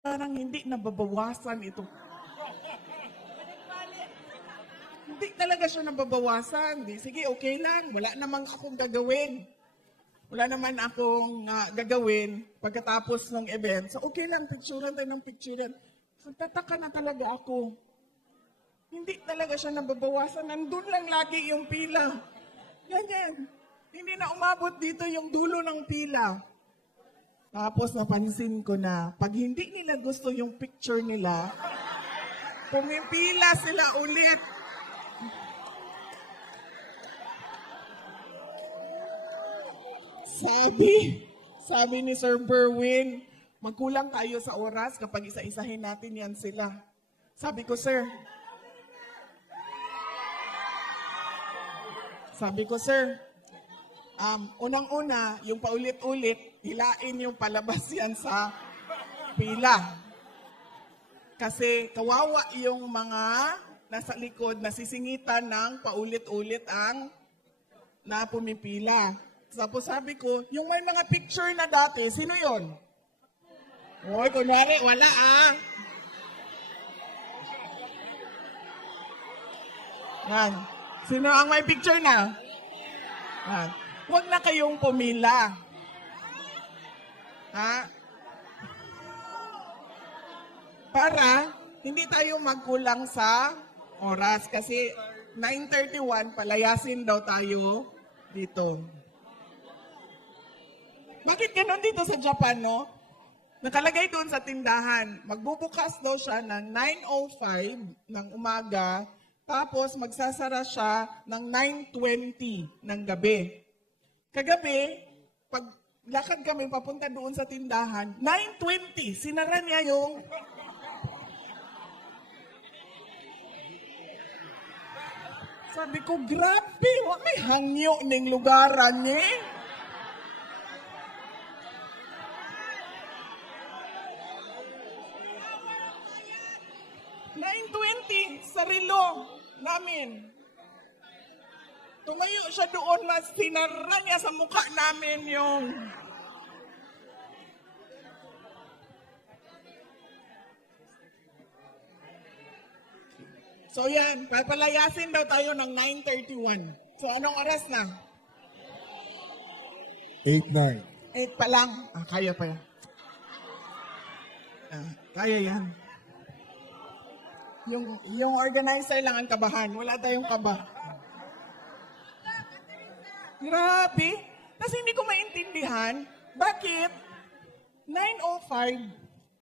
parang hindi nababawasan ito. Hindi talaga siya nababawasan. Di, sige, okay lang. Wala namang akong gagawin. Wala naman akong gagawin pagkatapos ng event. So, okay lang, picturean tayo ng picturean. So, tataka na talaga ako. Hindi talaga siya nababawasan. Nandun lang lagi yung pila. Ganyan. Hindi na umabot dito yung dulo ng pila. Tapos napansin ko na, pag hindi nila gusto yung picture nila, pumipila sila ulit. Sabi ni Sir Berwin, magkulang tayo sa oras kapag isa-isahin natin yan sila. Sabi ko, Sir, unang-una, yung paulit-ulit, hilain yung palabas yan sa pila. Kasi kawawa yung mga nasa likod na sisingitan ng paulit-ulit ang na pumipila. Tapos sabi ko, yung may mga picture na dati, sino yon? Hoy, kunwari, wala Yan. Sino ang may picture na? Yan. Huwag na kayong pumila. Ha? Para hindi tayo magkulang sa oras. Kasi 9:31, palayasin daw tayo dito. Bakit ganun dito sa Japan, no? Nakalagay doon sa tindahan. Magbubukas daw siya ng 9:05 ng umaga, tapos magsasara siya ng 9:20 ng gabi. Kagabi, pag lakad kami papunta doon sa tindahan, 9:20, sinara niya yung... Sabi ko, grabe, may hangyo ng lugaran niya. Sa relo namin. Tumayo siya doon, mas sinara niya sa mukha namin yung... So yan, papalayasin daw tayo ng 9:31. So anong oras na? 8:09. 8 pa lang. Kaya pa yan. Kaya yan. Yung organizer lang ang kabahan. Wala tayong kaba. Grabe. Kasi hindi ko maintindihan, bakit 9:05